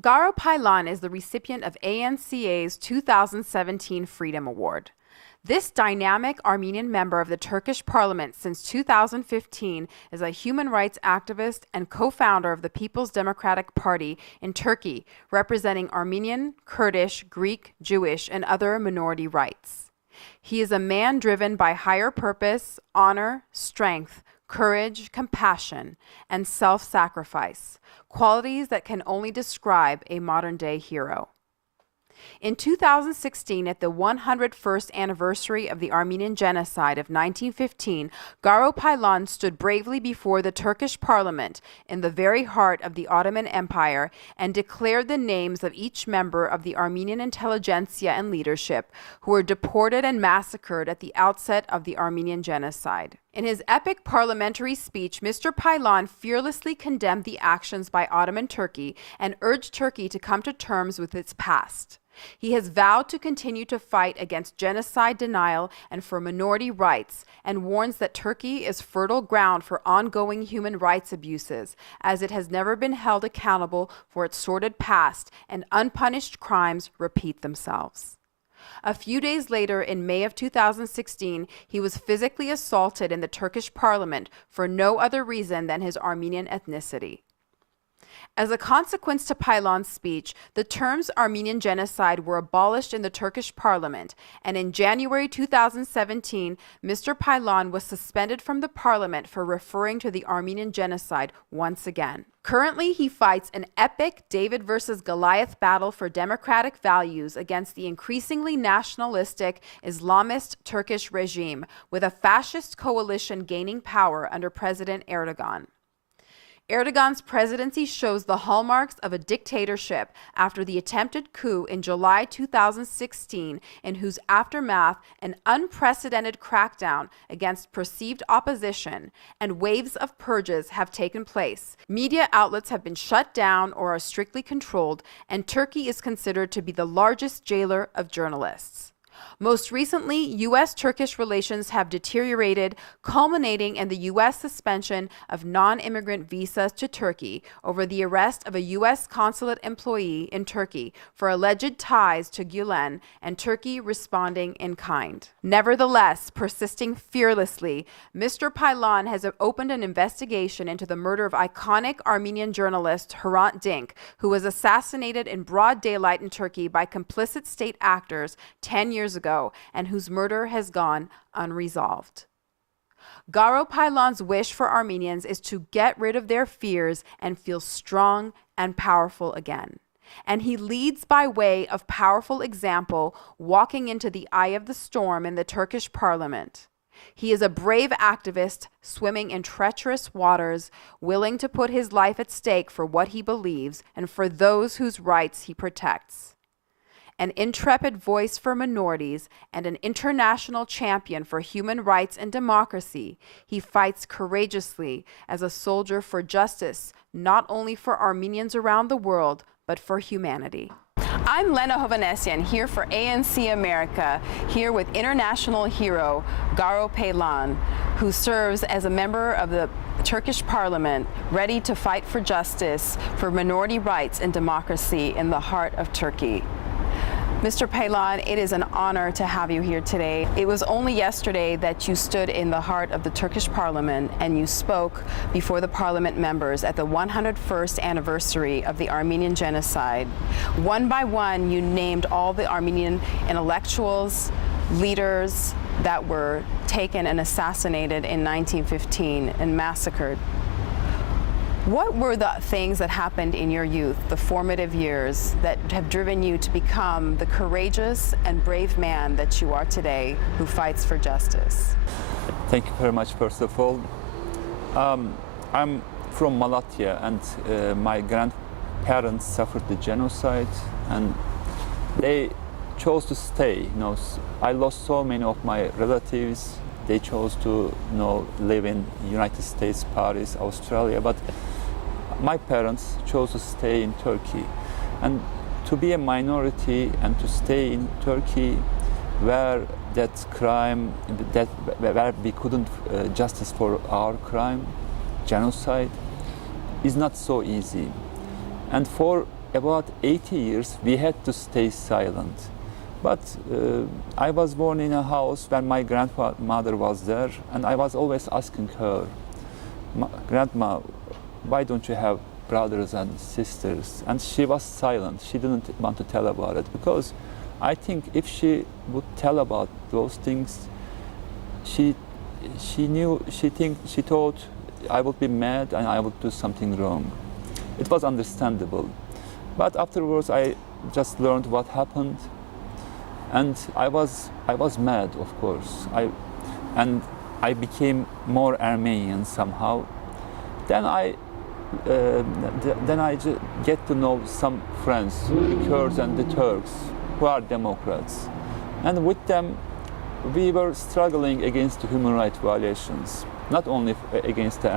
Garo Paylan is the recipient of ANCA's 2017 Freedom Award. This dynamic Armenian member of the Turkish parliament since 2015 is a human rights activist and co-founder of the People's Democratic Party in Turkey, representing Armenian, Kurdish, Greek, Jewish, and other minority rights. He is a man driven by higher purpose, honor, strength, courage, compassion, and self-sacrifice, qualities that can only describe a modern-day hero. In 2016, at the 101st anniversary of the Armenian Genocide of 1915, Garo Paylan stood bravely before the Turkish parliament in the very heart of the Ottoman Empire and declared the names of each member of the Armenian intelligentsia and leadership who were deported and massacred at the outset of the Armenian Genocide. In his epic parliamentary speech, Mr. Paylan fearlessly condemned the actions by Ottoman Turkey and urged Turkey to come to terms with its past. He has vowed to continue to fight against genocide denial and for minority rights, and warns that Turkey is fertile ground for ongoing human rights abuses, as it has never been held accountable for its sordid past, and unpunished crimes repeat themselves. A few days later, in May of 2016, he was physically assaulted in the Turkish parliament for no other reason than his Armenian ethnicity. As a consequence to Paylan's speech, the terms Armenian genocide were abolished in the Turkish parliament, and in January 2017, Mr. Paylan was suspended from the parliament for referring to the Armenian genocide once again. Currently, he fights an epic David versus Goliath battle for democratic values against the increasingly nationalistic Islamist Turkish regime, with a fascist coalition gaining power under President Erdogan. Erdogan's presidency shows the hallmarks of a dictatorship after the attempted coup in July 2016, in whose aftermath an unprecedented crackdown against perceived opposition and waves of purges have taken place. Media outlets have been shut down or are strictly controlled, and Turkey is considered to be the largest jailer of journalists. Most recently, U.S.-Turkish relations have deteriorated, culminating in the U.S. suspension of non-immigrant visas to Turkey over the arrest of a U.S. consulate employee in Turkey for alleged ties to Gülen, and Turkey responding in kind. Nevertheless, persisting fearlessly, Mr. Paylan has opened an investigation into the murder of iconic Armenian journalist Hrant Dink, who was assassinated in broad daylight in Turkey by complicit state actors 10 years ago, and whose murder has gone unresolved. Garo Paylan's wish for Armenians is to get rid of their fears and feel strong and powerful again. And he leads by way of powerful example, walking into the eye of the storm in the Turkish parliament. He is a brave activist swimming in treacherous waters, willing to put his life at stake for what he believes and for those whose rights he protects. An intrepid voice for minorities, and an international champion for human rights and democracy, he fights courageously as a soldier for justice, not only for Armenians around the world, but for humanity. I'm Lena Hovanesyan, here for ANC America, here with international hero Garo Paylan, who serves as a member of the Turkish parliament, ready to fight for justice, for minority rights and democracy in the heart of Turkey. Mr. Paylan, it is an honor to have you here today. It was only yesterday that you stood in the heart of the Turkish parliament and you spoke before the parliament members at the 101st anniversary of the Armenian Genocide. One by one, you named all the Armenian intellectuals, leaders that were taken and assassinated in 1915 and massacred. What were the things that happened in your youth, the formative years, that have driven you to become the courageous and brave man that you are today, who fights for justice? Thank you very much, first of all. I'm from Malatya, and my grandparents suffered the genocide, and they chose to stay. I lost so many of my relatives. They chose to live in United States, Paris, Australia, but my parents chose to stay in Turkey. And to be a minority and to stay in Turkey where that crime, where we couldn't justice for our crime, genocide, is not so easy. And for about 80 years, we had to stay silent. But I was born in a house where my grandmother was there, and I was always asking her, Grandma, why don't you have brothers and sisters? And she was silent. She didn't want to tell about it, because I think if she would tell about those things, she thought I would be mad and I would do something wrong. It was understandable. But afterwards I just learned what happened, and I was mad, of course. I became more Armenian somehow. Then I get to know some friends, the Kurds and the Turks, who are Democrats. And with them, we were struggling against human rights violations. Not only against the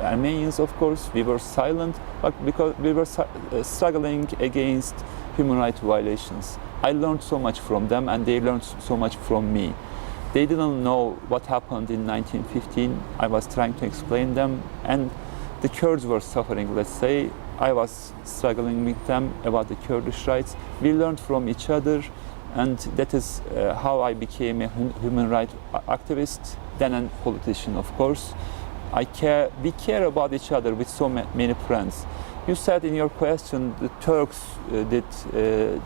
Armenians, of course, we were silent, but because we were struggling against human rights violations. I learned so much from them, and they learned so much from me. They didn't know what happened in 1915. I was trying to explain them, and the Kurds were suffering, let's say. I was struggling with them about the Kurdish rights. We learned from each other, and that is how I became a human rights activist, then a politician, of course. We care about each other with so many friends. You said in your question the Turks did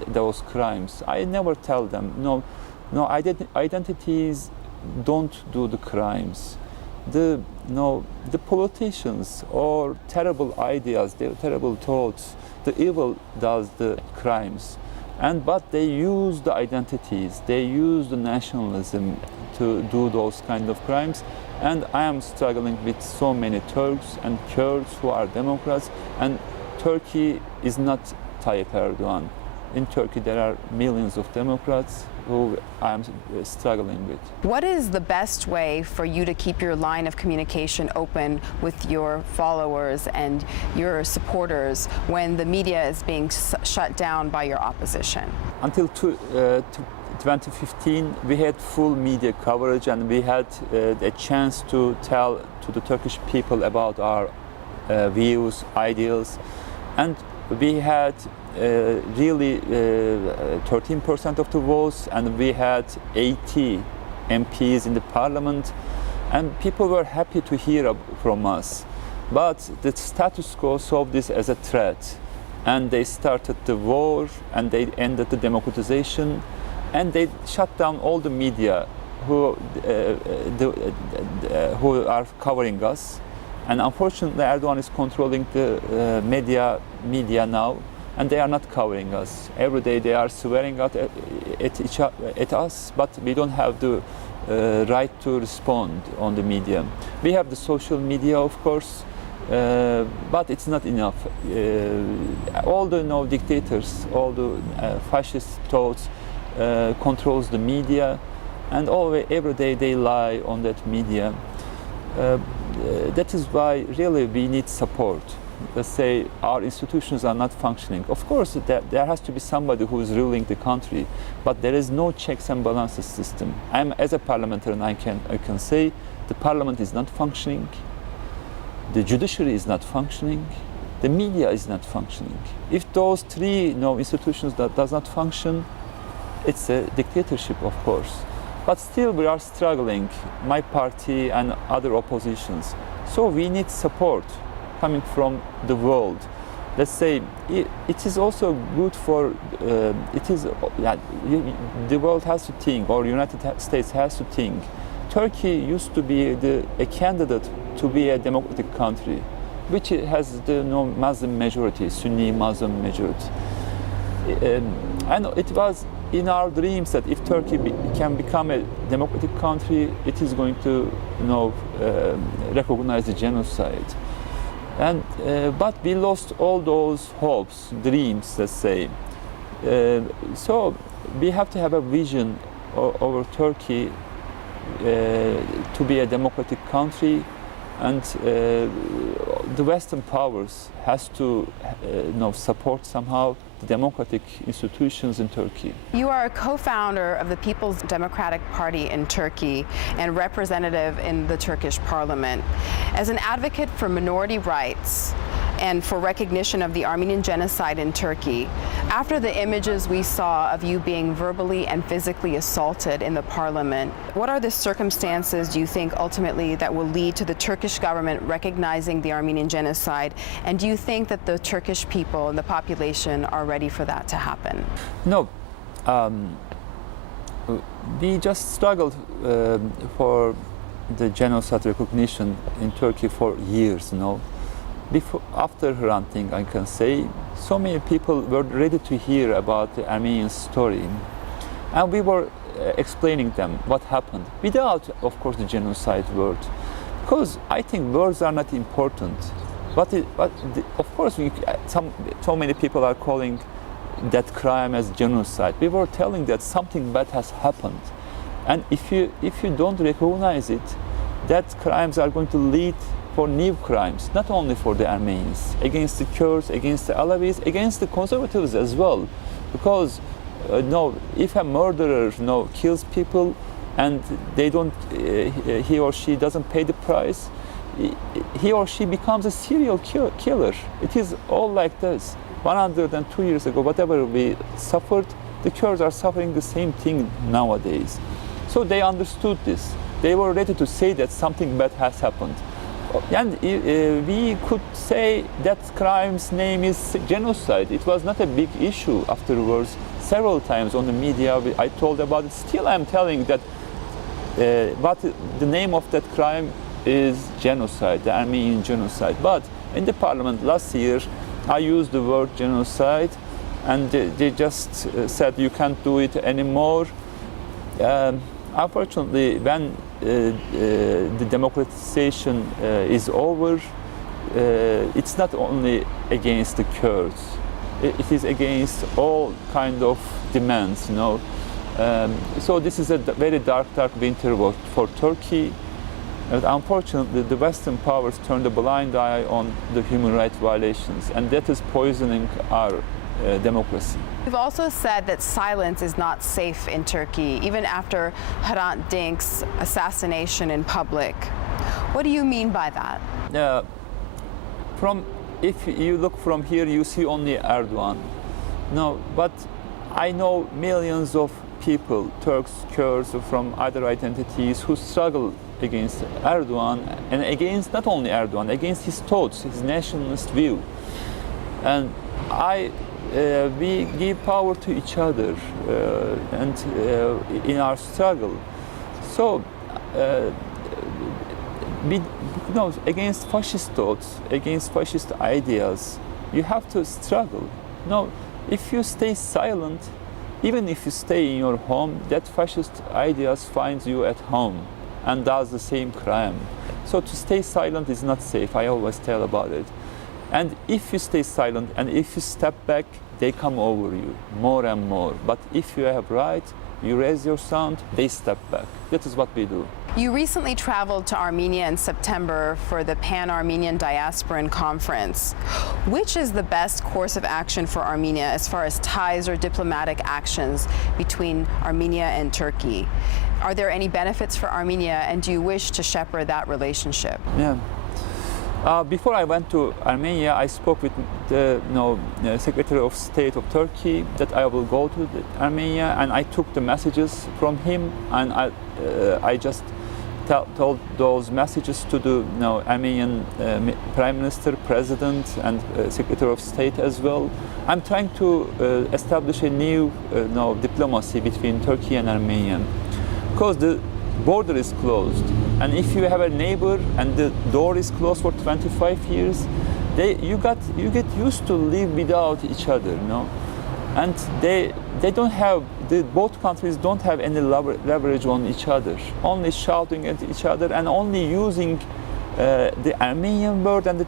those crimes. I never tell them, no, identities don't do the crimes. The politicians or terrible ideas, the terrible thoughts, the evil does the crimes. But they use the identities, they use the nationalism to do those kind of crimes. And I am struggling with so many Turks and Kurds who are Democrats, and Turkey is not Tayyip Erdogan. In Turkey there are millions of Democrats who I am struggling with. What is the best way for you to keep your line of communication open with your followers and your supporters when the media is being shut down by your opposition? Until 2015, we had full media coverage, and we had a chance to tell to the Turkish people about our views, ideals, and we had really 13% of the votes, and we had 80 MPs in the parliament, and people were happy to hear from us. But the status quo saw this as a threat, and they started the war, and they ended the democratization, and they shut down all the media who are covering us. And unfortunately, Erdogan is controlling the media now, and they are not covering us. Every day they are swearing at us, but we don't have the right to respond on the media. We have the social media, of course, but it's not enough. All the dictators, all the fascist thoughts controls the media, and every day they lie on that media. That is why really we need support. Let's say our institutions are not functioning. Of course, there has to be somebody who is ruling the country, but there is no checks and balances system. As a parliamentarian, I can say the parliament is not functioning, the judiciary is not functioning, the media is not functioning. If those three institutions that does not function, it's a dictatorship, of course. But still we are struggling, my party and other oppositions. So we need support coming from the world. Let's say it is also good for, the world has to think, or United States has to think. Turkey used to be a candidate to be a democratic country, which has the Muslim majority, Sunni Muslim majority. And it was in our dreams that if Turkey can become a democratic country, it is going to recognize the genocide. But we lost all those hopes, dreams, let's say. So we have to have a vision over Turkey to be a democratic country, and the Western powers has to support somehow the democratic institutions in Turkey. You are a co-founder of the People's Democratic Party in Turkey and representative in the Turkish parliament. As an advocate for minority rights, and for recognition of the Armenian genocide in Turkey. After the images we saw of you being verbally and physically assaulted in the parliament, what are the circumstances do you think ultimately that will lead to the Turkish government recognizing the Armenian genocide? And do you think that the Turkish people and the population are ready for that to happen? No. We just struggled for the genocide recognition in Turkey for years, after Hrant Dink, I can say, so many people were ready to hear about the Armenian story. And we were explaining them what happened, without, of course, the genocide word. Because I think words are not important. Of course, so many people are calling that crime as genocide. We were telling that something bad has happened. And if you don't recognize it, that crimes are going to lead for new crimes, not only for the Armenians, against the Kurds, against the Alavis, against the conservatives as well. Because if a murderer kills people and they don't, he or she doesn't pay the price, he or she becomes a serial killer. It is all like this. 102 years ago, whatever we suffered, the Kurds are suffering the same thing nowadays. So they understood this. They were ready to say that something bad has happened. And we could say that crime's name is genocide. It was not a big issue afterwards. Several times on the media I told about it. Still I'm telling that but the name of that crime is genocide, the Armenian genocide. But in the parliament last year, I used the word genocide, and they just said you can't do it anymore. Unfortunately, when the democratization is over, it's not only against the Kurds. It is against all kind of demands, So this is a very dark winter for Turkey. And unfortunately, the Western powers turned a blind eye on the human rights violations, and that is poisoning our democracy. You've also said that silence is not safe in Turkey, even after Hrant Dink's assassination in public. What do you mean by that? If you look from here, you see only Erdogan. No, but I know millions of people, Turks, Kurds, from other identities, who struggle against Erdogan, and against not only Erdogan, against his thoughts, his nationalist view. And we give power to each other and in our struggle. So against fascist thoughts, against fascist ideas, you have to struggle. If you stay silent, even if you stay in your home, that fascist ideas finds you at home and does the same crime. So to stay silent is not safe. I always tell about it. And if you stay silent and if you step back, they come over you more and more. But if you have right, you raise your sound, they step back. That is what we do. You recently traveled to Armenia in September for the Pan-Armenian Diasporan Conference. Which is the best course of action for Armenia as far as ties or diplomatic actions between Armenia and Turkey? Are there any benefits for Armenia, and do you wish to shepherd that relationship? Yeah. Before I went to Armenia, I spoke with the Secretary of State of Turkey that I will go to Armenia, and I took the messages from him, and I just told those messages to the Armenian Prime Minister, President, and Secretary of State as well. I'm trying to establish a new diplomacy between Turkey and Armenia, because the border is closed, and if you have a neighbor and the door is closed for 25 years, you get used to live without each other, and they don't have, both countries don't have any leverage on each other, only shouting at each other and only using the Armenian word and the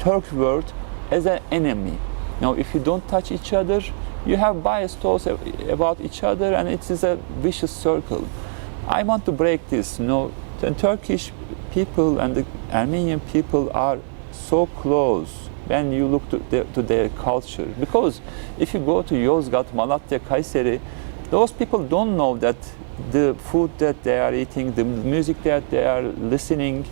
Turk word as an enemy. Now, if you don't touch each other, you have biased thoughts about each other, and it is a vicious circle. I want to break this. The Turkish people and the Armenian people are so close when you look to their culture. Because if you go to Yozgat, Malatya, Kayseri, those people don't know that the food that they are eating, the music that they are listening,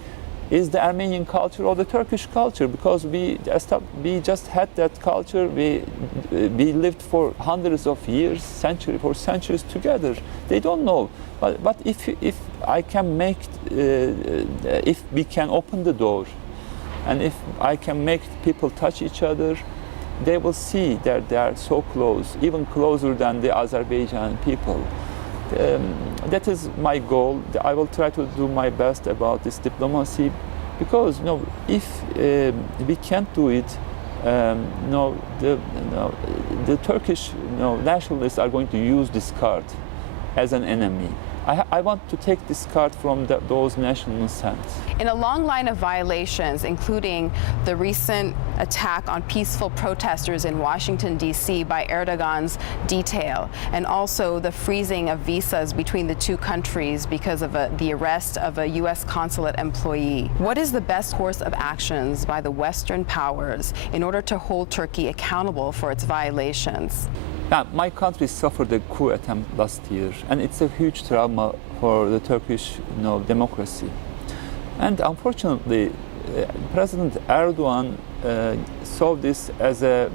is the Armenian culture or the Turkish culture, because we just had that culture. We lived for hundreds of years, centuries together. They don't know. But if I can make, if we can open the door, and if I can make people touch each other, they will see that they are so close, even closer than the Azerbaijan people. That is my goal. I will try to do my best about this diplomacy, because if we can't do it, the Turkish nationalists are going to use this card as an enemy. I want to take this card from those nationalist hands. In a long line of violations, including the recent attack on peaceful protesters in Washington, D.C. by Erdogan's detail, and also the freezing of visas between the two countries because of the arrest of a U.S. consulate employee, what is the best course of actions by the Western powers in order to hold Turkey accountable for its violations? Now, my country suffered a coup attempt last year, and it's a huge trauma for the Turkish democracy. And unfortunately, President Erdogan saw this as a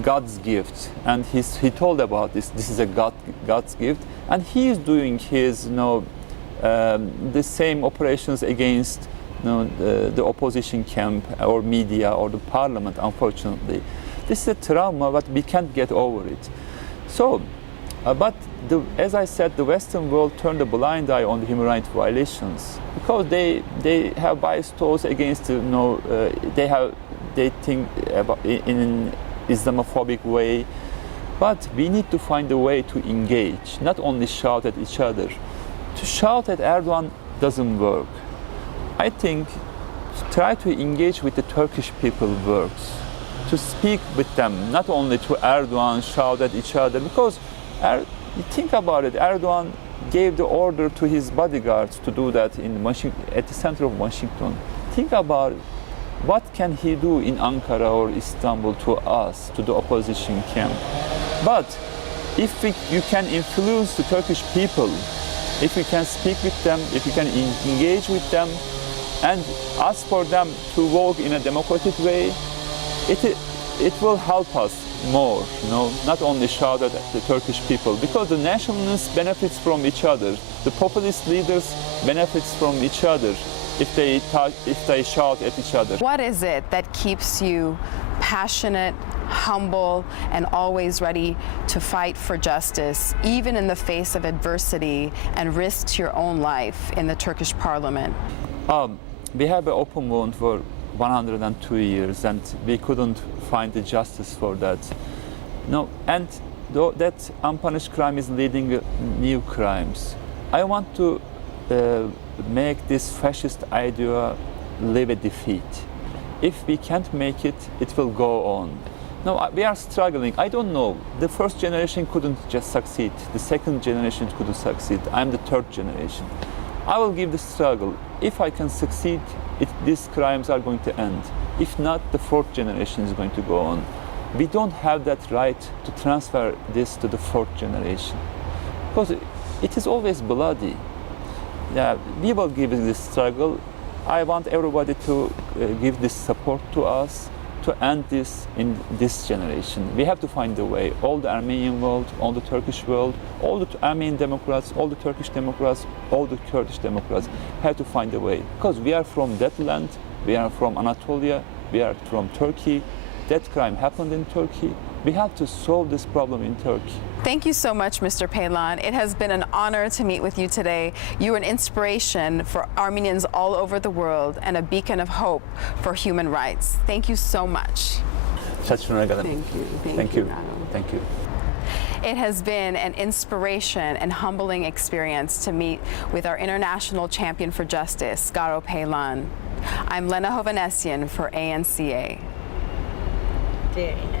God's gift, and he told about this. This is a God's gift, and he is doing his the same operations against the opposition camp or media or the parliament. Unfortunately, this is a trauma, but we can't get over it. So, as I said, the Western world turned a blind eye on the human rights violations because they have biased thoughts against they think about in an Islamophobic way. But we need to find a way to engage, not only shout at each other. To shout at Erdogan doesn't work. I think try to engage with the Turkish people works. To speak with them, not only to Erdogan, shout at each other, because you think about it, Erdogan gave the order to his bodyguards to do that at the center of Washington. Think about it. What can he do in Ankara or Istanbul to us, to the opposition camp? But if you can influence the Turkish people, if you can speak with them, if you can engage with them, and ask for them to work in a democratic way, it will help us more, not only shout at the Turkish people, because the nationalists benefits from each other, the populist leaders benefits from each other if they shout at each other. What is it that keeps you passionate, humble, and always ready to fight for justice, even in the face of adversity and risk to your own life in the Turkish parliament? We have an open wound for 102 years, and we couldn't find the justice for that. And that unpunished crime is leading new crimes. I want to make this fascist idea live a defeat. If we can't make it, it will go on. We are struggling. I don't know. The first generation couldn't just succeed. The second generation couldn't succeed. I'm the third generation. I will give the struggle. If I can succeed, these crimes are going to end. If not, the fourth generation is going to go on. We don't have that right to transfer this to the fourth generation, because it is always bloody. Yeah, we will give this struggle. I want everybody to give this support to us to end this in this generation. We have to find a way. All the Armenian world, all the Turkish world, all the Armenian Democrats, all the Turkish Democrats, all the Kurdish Democrats have to find a way. Because we are from that land, we are from Anatolia, we are from Turkey. That crime happened in Turkey. We have to solve this problem in Turkey. Thank you so much, Mr. Paylan. It has been an honor to meet with you today. You are an inspiration for Armenians all over the world and a beacon of hope for human rights. Thank you so much. Thank you. Thank you. Thank you. It has been an inspiration and humbling experience to meet with our international champion for justice, Garo Paylan. I'm Lena Hovanesian for ANCA. Very nice.